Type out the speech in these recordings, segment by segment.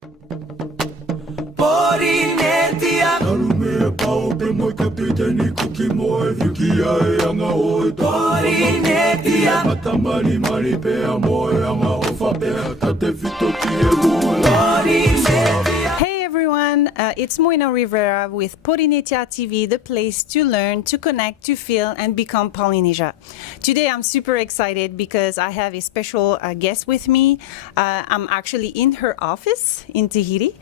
Hey everyone, it's Moina Rivera with Polynesia TV, the place to learn, to connect, to feel, and become Polynesia. Today I'm super excited because I have a special guest with me. I'm actually in her office in Tahiti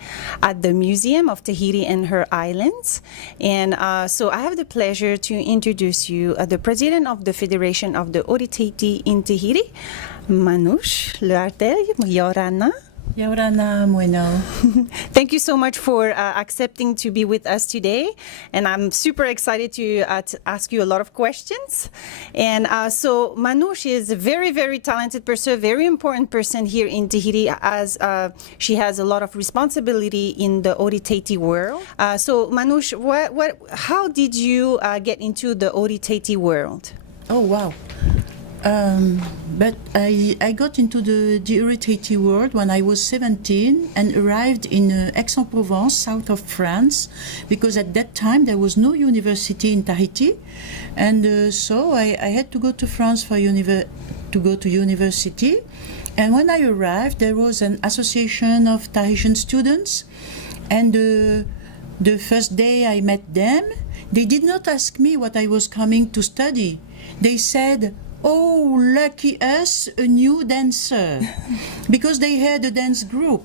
at the Museum of Tahiti and her islands. And so I have the pleasure to introduce you the president of the Federation of the Ori Tahiti in Tahiti, Manouche Lehartel. Yorana. Yaurana Bueno. Thank you so much for accepting to be with us today. And I'm super excited to ask you a lot of questions. And so Manouche is a very, very talented person, very important person here in Tahiti, as she has a lot of responsibility in the Ori Tahiti world. So Manouche, how did you get into the Ori Tahiti world? Oh, wow. But I got into the Ori Tahiti world when I was 17 and arrived in Aix-en-Provence, south of France, because at that time there was no university in Tahiti, and so I had to go to France for go to university. And when I arrived, there was an association of Tahitian students, and the first day I met them, they did not ask me what I was coming to study. They said, "Oh, lucky us, a new dancer," because they had a dance group.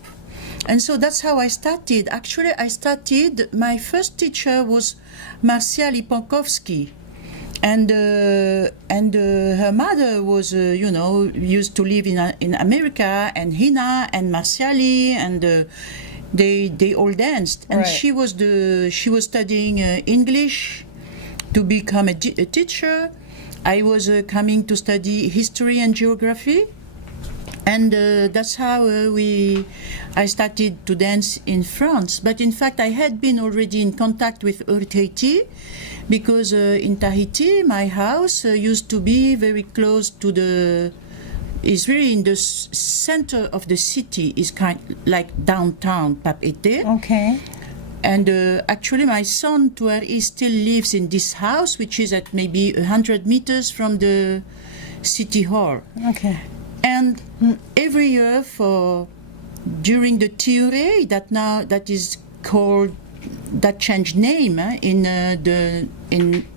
And so that's how I started. Actually, my first teacher was Marcia Lipankowski. And her mother was, used to live in America, and Hina and Marciali, and they all danced. And Right. she was studying English to become a teacher. I was coming to study history and geography, and that's how I started to dance in France. But in fact, I had been already in contact with Ori Tahiti, because in Tahiti, my house used to be very close to is really in the center of the city, is kind like downtown Papeete. Okay. And actually, my son, Tuari, still lives in this house, which is at maybe 100 meters from the city hall. Okay. And every year, during the Tiure, that changed name in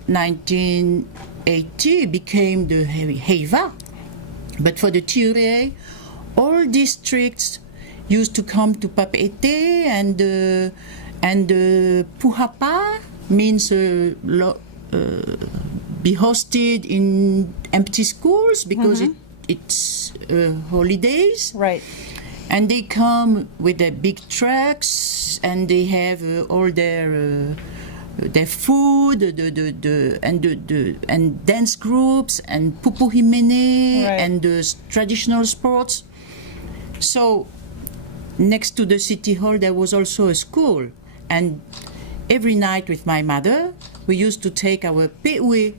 1980, became the Heiva. But for the Tiure, all districts used to come to Papeete, and Puhapa means be hosted in empty schools, because it's holidays. Right. And they come with their big trucks, and they have all their food, and dance groups, and pupuhimene, Right. and traditional sports. So next to the city hall, there was also a school. And every night with my mother, we used to take our pe'we,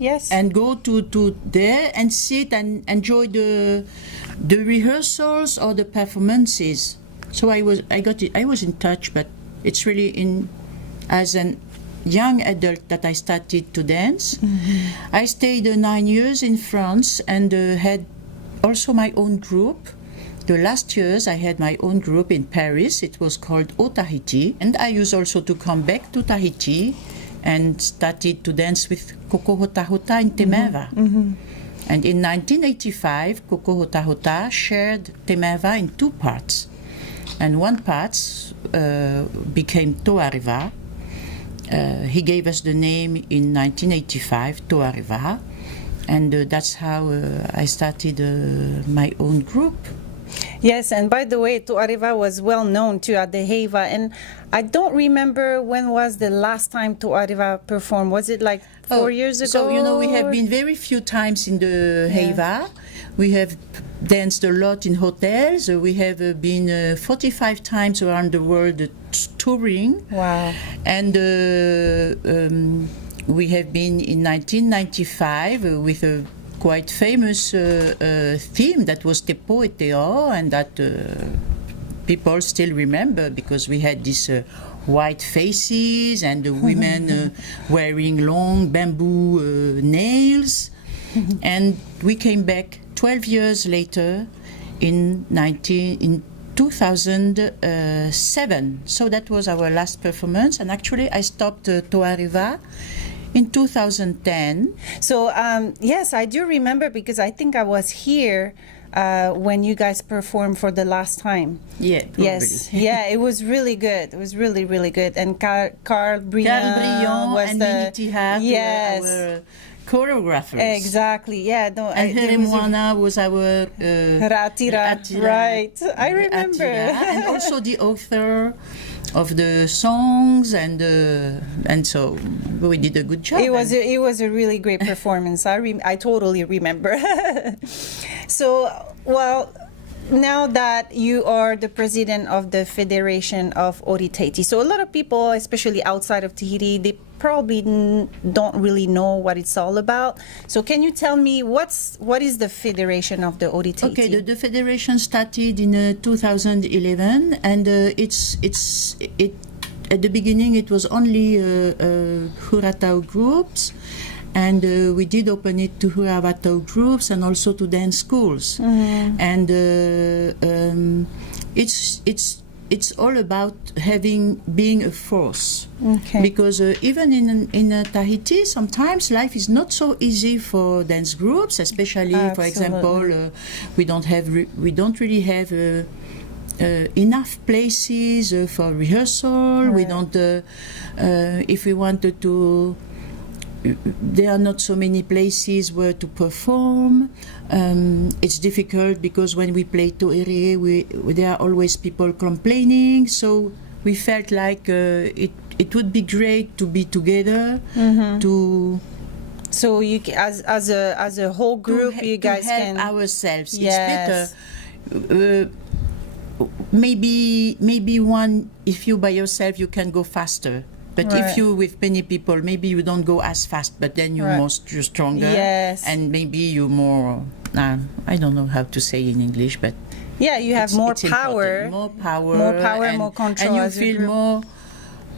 Yes. and go to there and sit and enjoy the rehearsals or the performances. So I was in touch, but it's really as an young adult that I started to dance. Mm-hmm. I stayed 9 years in France and had also my own group. The last years I had my own group in Paris. It was called Tahiti, and I used also to come back to Tahiti and started to dance with Coco Hotahota in Temaeva. Mm-hmm. And in 1985, Coco Hotahota shared Temaeva in two parts. And one part became Toariva. He gave us the name in 1985, Toariva. And that's how I started my own group. Yes, and by the way, Tuariva was well known too at the Heiva, and I don't remember when was the last time Tuariva performed. Was it like 4 years ago? So, we have been very few times in the Heiva. We have danced a lot in hotels. We have been 45 times around the world touring. Wow. And we have been in 1995 with quite famous theme that was Te Po e Te O, and that people still remember because we had these white faces and the women wearing long bamboo nails. And we came back 12 years later in 2007. So that was our last performance. And actually I stopped Tauhiti in 2010. So yes, I do remember because I think I was here when you guys performed for the last time. Yeah, probably. Yes, yeah, it was really good. It was really, really good. And Carl Briand was and the Minnie Tihat yes. our choreographers. Exactly, yeah. No, And Heremwana was our Ratira, right. I remember. And also the author of the songs, and so we did a good job. It was a really great performance. I totally remember. So, well, now that you are the president of the Federation of Ori Tahiti, so a lot of people, especially outside of Tahiti, they probably don't really know what it's all about. So can you tell me what is the Federation of the Ori Tahiti? Okay, the Federation started in 2011, and it at the beginning it was only Hura Tau groups, and we did open it to Hura Tau groups and also to dance schools. Mm-hmm. And it's all about being a force. Okay. Because even in Tahiti, sometimes life is not so easy for dance groups, especially, for example, we don't really have enough places for rehearsal. Right. We don't, if we wanted to, there are not so many places where to perform. It's difficult because when we play To'ere, there are always people complaining. So we felt like it would be great to be together. Mm-hmm. So you, as a whole group, you guys can help ourselves. Yes. It's better. Maybe if you by yourself you can go faster. But right. if you with many people, maybe you don't go as fast, but then you're right. you're stronger. Yes. And maybe you're more, I don't know how to say in English, but yeah, you have more power. More power, more control. And you feel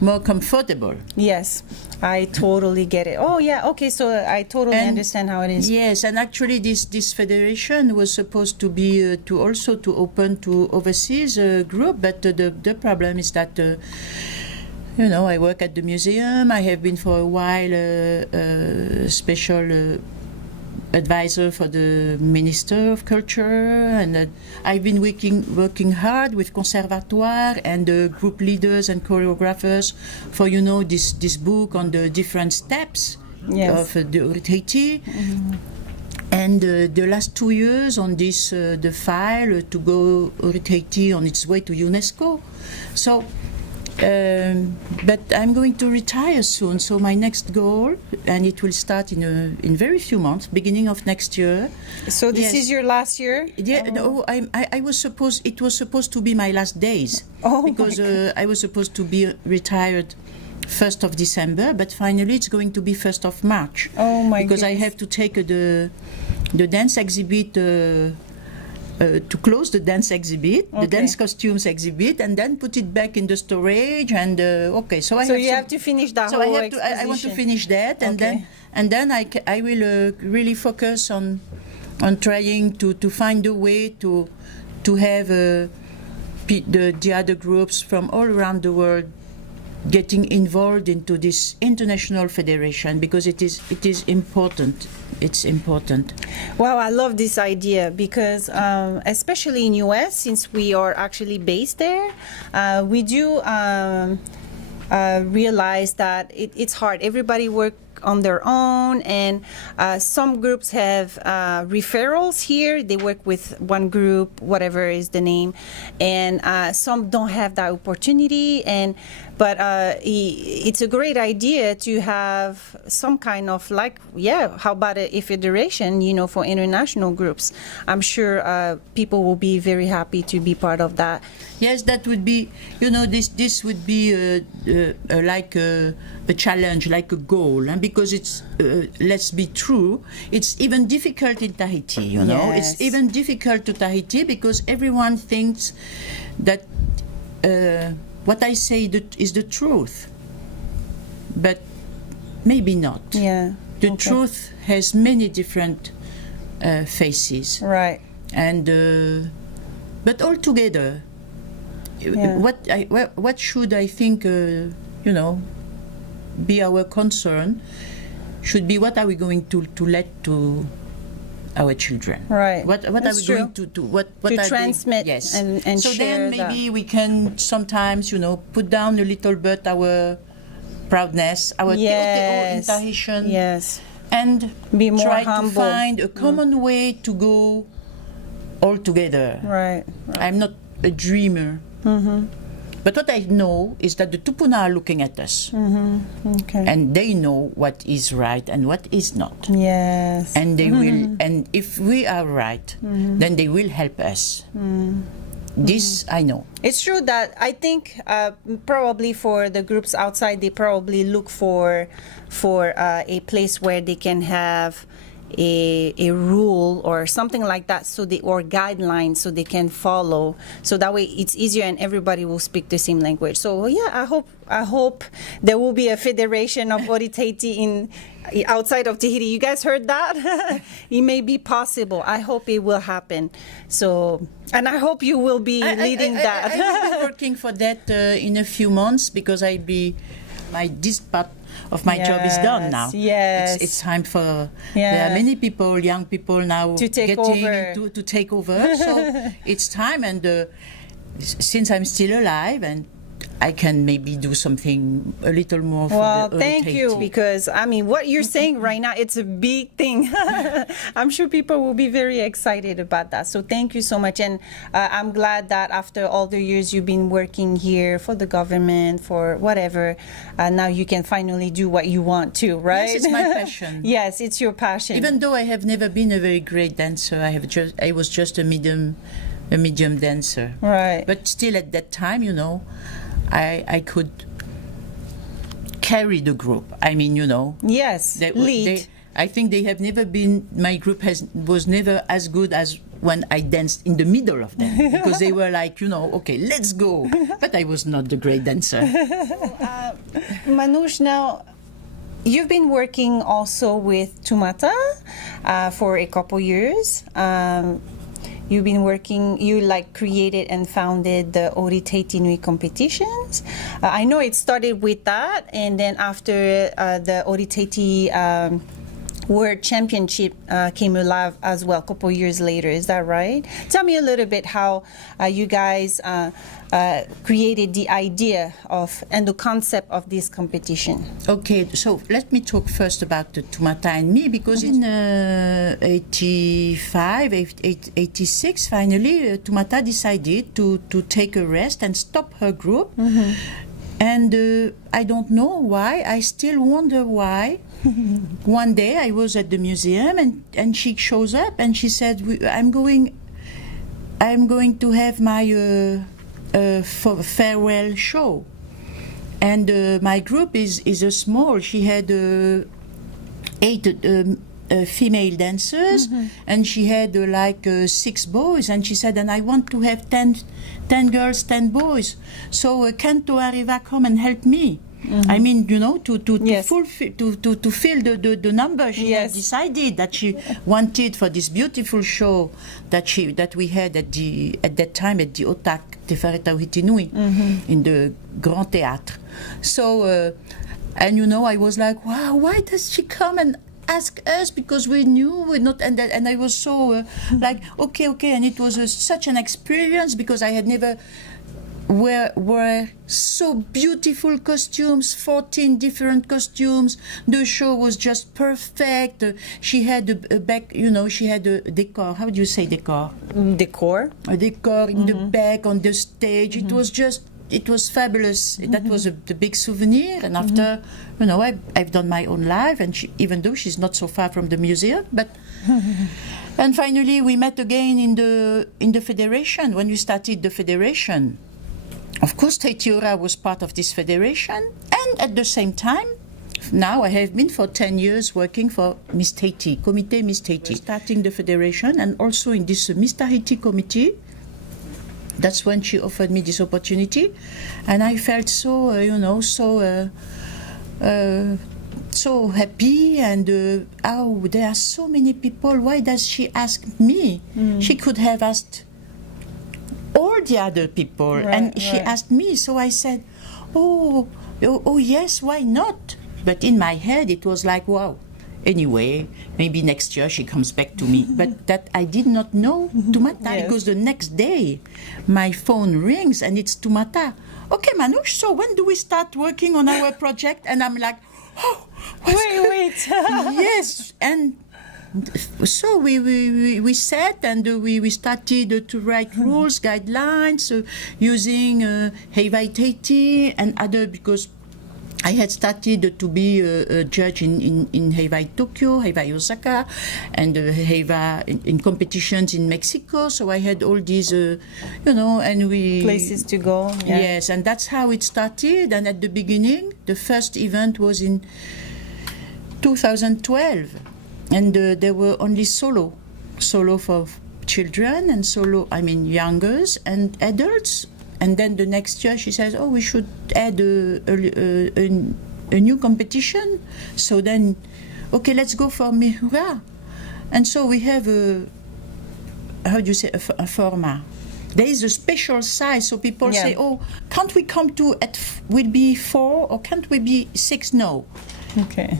more comfortable. Yes, I totally get it. Oh yeah, okay, so I totally understand how it is. Yes, and actually this federation was supposed to be to open to overseas group, but the problem is that I work at the museum. I have been for a while special advisor for the Minister of Culture, and I've been working hard with conservatoire and group leaders and choreographers for this book on the different steps yes. of the Ori Tahiti. Mm-hmm. And the last 2 years on this the file to go Ori Tahiti on its way to UNESCO. So. But I'm going to retire soon, so my next goal, and it will start in very few months, beginning of next year. So this is your last year? Yeah, no, it was supposed to be my last days. Oh, because I was supposed to be retired 1st of December, but finally it's going to be 1st of March. Oh my Because goodness. I have to take the dance exhibit. To close the dance exhibit, the dance costumes exhibit, and then put it back in the storage. And so you have to finish that whole exposition. I want to finish that, and then I will really focus on trying to find a way to have the other groups from all around the world getting involved into this international federation, because it is important. It's important. Wow, I love this idea because especially in US, since we are actually based there, we do realize that it's hard. Everybody work on their own, and some groups have referrals here. They work with one group, whatever is the name, and some don't have that opportunity. And but it's a great idea to have some kind of how about a federation, for international groups. I'm sure people will be very happy to be part of that. Yes, that would be, this would be like a challenge, like a goal, because it's, let's be true, it's even difficult in Tahiti, Yes. It's even difficult to Tahiti because everyone thinks that what I say is the truth, but maybe not. Yeah. The truth has many different faces. Right. And but altogether, what should I think be our concern should be what are we going to let to our children, right? What are we going to do? What to are transmit they, yes. and so share then maybe we can sometimes put down a little bit our proudness, our yes. Tahitian, yes, and be more try humble. to find a common way to go all together. Right. I'm not a dreamer. But what I know is that the Tupuna are looking at us. Okay. And they know what is right and what is not. Yes. And they will, and if we are right, then they will help us. This I know. It's true that I think probably for the groups outside, they probably look for a place where they can have a rule or something like that, or guidelines so they can follow, so that way it's easier and everybody will speak the same language. So yeah, I hope there will be a federation of Ori Tahiti outside of Tahiti. You guys heard that? It may be possible. I hope it will happen. So, and I hope you will be leading that. I will be working for that in a few months because this part of my job is done now. Yes. It's time for there are many people, young people now to take over. To take over. So it's time, and since I'm still alive and I can maybe do something a little more for well, the Ori thank Tahiti. you, because I mean what you're saying right now, it's a big thing. I'm sure people will be very excited about that. So thank you so much, and I'm glad that after all the years you've been working here for the government, for whatever, now you can finally do what you want to, right? Yes, it's my passion. Yes, it's your passion. Even though I have never been a very great dancer, I was just a medium dancer. Right. But still at that time, I could carry the group. I mean, Yes, lead. I think they have never been. My group was never as good as when I danced in the middle of them, because they were like, okay, let's go. But I was not the great dancer. Manouche, now you've been working also with Tumata for a couple years. You've been working, you created and founded the Ori Tahiti Nui Competitions. I know it started with that, and then after the Ori Tahiti World Championship came alive as well a couple years later. Is that right? Tell me a little bit how you guys created the idea of and the concept of this competition. Okay, so let me talk first about the Tumata and me, because in 85, 86, finally, Tumata decided to take a rest and stop her group. And I don't know why. I still wonder why. One day I was at the museum and she shows up and she said, I'm going to have my farewell show. And my group is a small. She had 8 female dancers, and she had 6 boys, and she said, and I want to have 10 girls, 10 boys. So can Tauhiti come and help me? I mean, to fill the number she had decided that she wanted for this beautiful show that we had at that time at the Otac, Tahiti Nui, in the Grand Théâtre. So, and I was like, wow, why does she come and ask us, because we knew we're not, and I was so okay, and it was such an experience, because I had never were so beautiful costumes, 14 different costumes. The show was just perfect. She had a back, she had a decor. How do you say decor? Decor. A decor in the back on the stage. It was just it was fabulous. That was the big souvenir. And after, I've done my own life, and even though she's not so far from the museum, but. And finally, we met again in the federation when we started the federation. Of course, Tahiti Hura was part of this federation, and at the same time, now I have been for 10 years working for Miss Tahiti, Comité Miss Tahiti, starting the federation, and also in this Miss Tahiti committee. That's when she offered me this opportunity, and I felt so, so happy. And there are so many people. Why does she ask me? She could have asked all the other people, and she asked me. So I said, oh yes, why not? But in my head, it was like, wow. Anyway, maybe next year she comes back to me. But that I did not know Tumata, because the next day my phone rings and it's Tumata. Okay, Manouche, so when do we start working on our project? And I'm like, oh, wait. Yes, and so we sat and we started to write rules, guidelines, using Ori Tahiti and other, because I had started to be a judge in Ori Tokyo, Ori Osaka, and Ori in competitions in Mexico. So I had all these, and we places to go. Yeah. Yes, and that's how it started. And at the beginning, the first event was in 2012, and there were only solo for children and youngers and adults. And then the next year she says, we should add a new competition. So then, okay, let's go for Hura. And so we have a format. There is a special size, so people say, can't we come to, will be 4 or can't we be 6? No. Okay.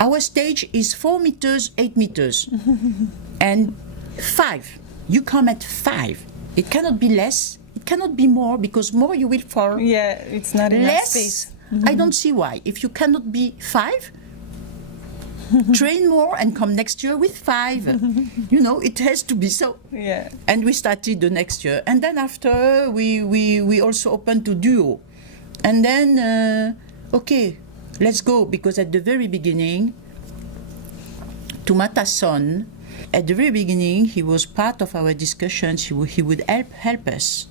Our stage is 4 meters, 8 meters, and 5. You come at 5. It cannot be less. It cannot be more, because more you will fall. Yeah, it's not enough less, space. I don't see why. If you cannot be 5, train more and come next year with 5. It has to be so. Yeah. And we started the next year. And then after, we also opened to duo. And then, okay, let's go. Because at the very beginning, Tumata's son, at the very beginning, he was part of our discussions. He would help us.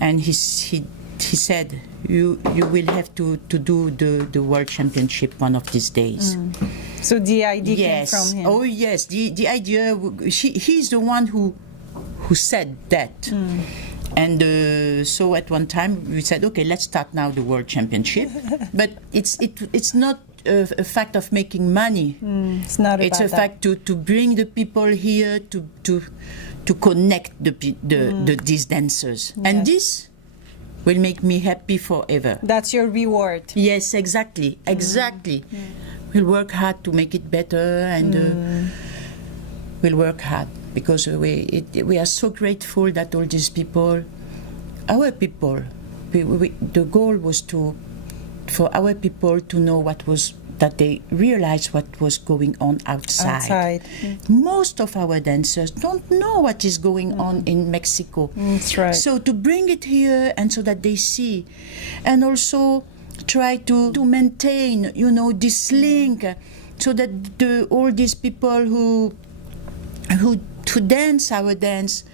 And he said, you will have to do the World Championship one of these days. So the idea came from him. Oh yes, the idea. He's the one who said that. And so at one time we said, okay, let's start now the World Championship. But it's not a fact of making money. It's not. It's a fact to bring the people here to connect these dancers, and this will make me happy forever. That's your reward. Yes, exactly. We'll work hard to make it better, and we'll work hard, because we are so grateful that all these people, our people, the goal was for our people to know that they realized what was going on outside. Most of our dancers don't know what is going on in Mexico. That's right. So to bring it here, and so that they see, and also try to maintain, this link, so that all these people who dance our dance,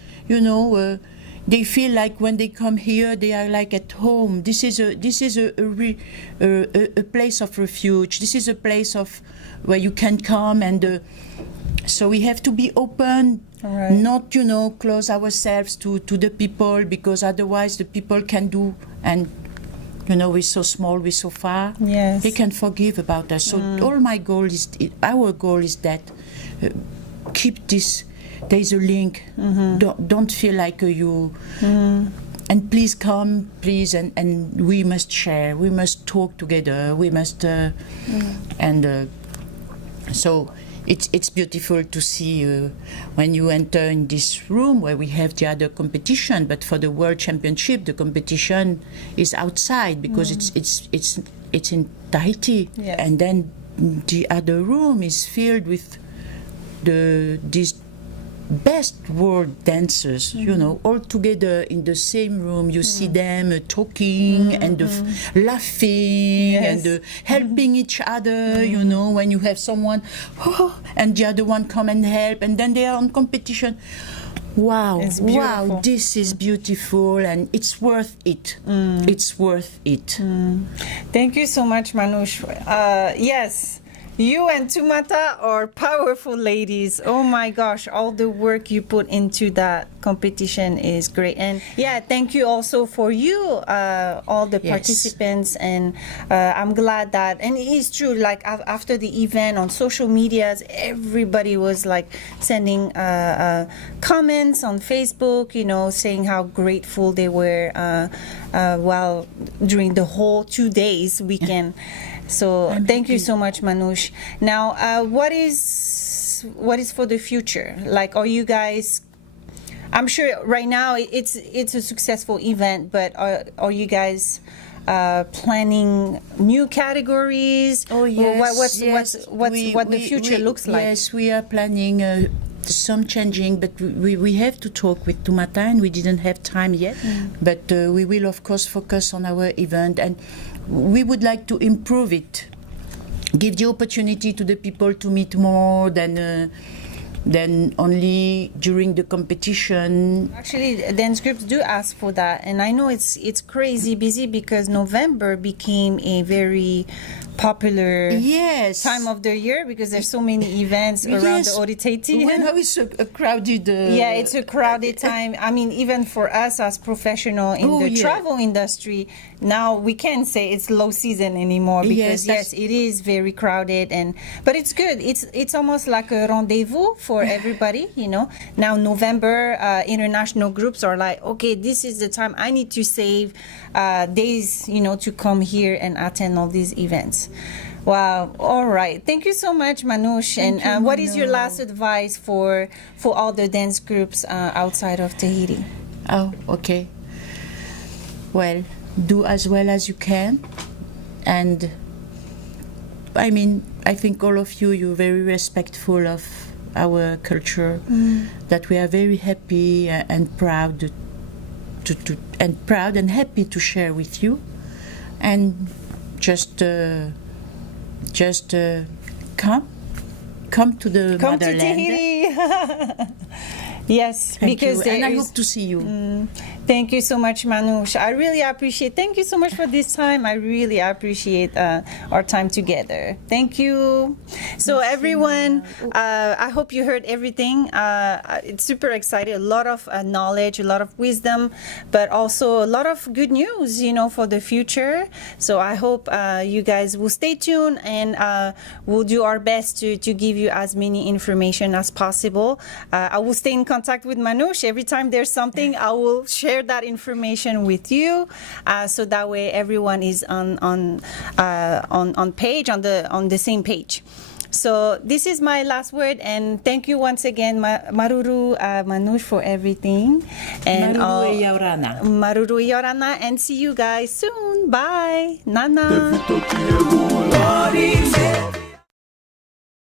they feel like when they come here, they are like at home. This is a place of refuge. This is a place where you can come, and so we have to be open, not close ourselves to the people, because otherwise the people can do, and we're so small, we're so far. Yes. They can forgive about us. So our goal is that keep this. There is a link. Don't feel like you. And please come, please, and we must share. We must talk together. We must, and so it's beautiful to see when you enter in this room where we have the other competition. But for the World Championship, the competition is outside, because it's in Tahiti, and then the other room is filled with these best world dancers, you know, all together in the same room. You see them talking and laughing and helping each other, you know, when you have someone and the other one come and help, and then they are on competition. Wow, wow, this is beautiful, and it's worth it. It's worth it. Thank you so much, Manouche. Yes. You and Tumata are powerful ladies. Oh my gosh, all the work you put into that competition is great. And yeah, thank you also for you, all the participants. And I'm glad that, and it is true, like after the event on social medias, everybody was like sending comments on Facebook, you know, saying how grateful they were while during the whole 2 days weekend. So thank you so much, Manouche. Now, what is for the future? Like, are you guys? I'm sure right now it's a successful event, but are you guys planning new categories? Oh yes, what the future looks like? Yes, we are planning some changing, but we have to talk with Tumata, and we didn't have time yet. But we will of course focus on our event, and we would like to improve it, give the opportunity to the people to meet more than only during the competition. Actually, dance groups do ask for that, and I know it's crazy busy because November became a very popular time of the year because there's so many events around the Ori Tahiti. Well, now it's a crowded. Yeah, it's a crowded time. I mean, even for us as professional in the travel industry, now we can't say it's low season anymore because yes, it is very crowded, but it's good. It's almost like a rendezvous for everybody, you know. Now November, international groups are like, okay, this is the time I need to save days, you know, to come here and attend all these events. Wow. All right. Thank you so much, Manouche. And what is your last advice for all the dance groups outside of Tahiti? Oh, okay. Well, do as well as you can. And I mean, I think all of you're very respectful of our culture, that we are very happy and proud and happy to share with you. And just come to the motherland. Tahiti. Yes, because and I hope to see you. Thank you so much, Manouche. I really appreciate. Thank you so much for this time. I really appreciate our time together. Thank you. So everyone, I hope you heard everything. It's super exciting. A lot of knowledge, a lot of wisdom, but also a lot of good news, you know, for the future. So I hope you guys will stay tuned, and we'll do our best to give you as many information as possible. I will stay in contact with Manouche. Every time there's something, I will share that information with you, so that way everyone is on the same page. So this is my last word, and thank you once again, Maruru, Manouche, for everything. And Maruru Yaurana, and see you guys soon. Bye. Nana.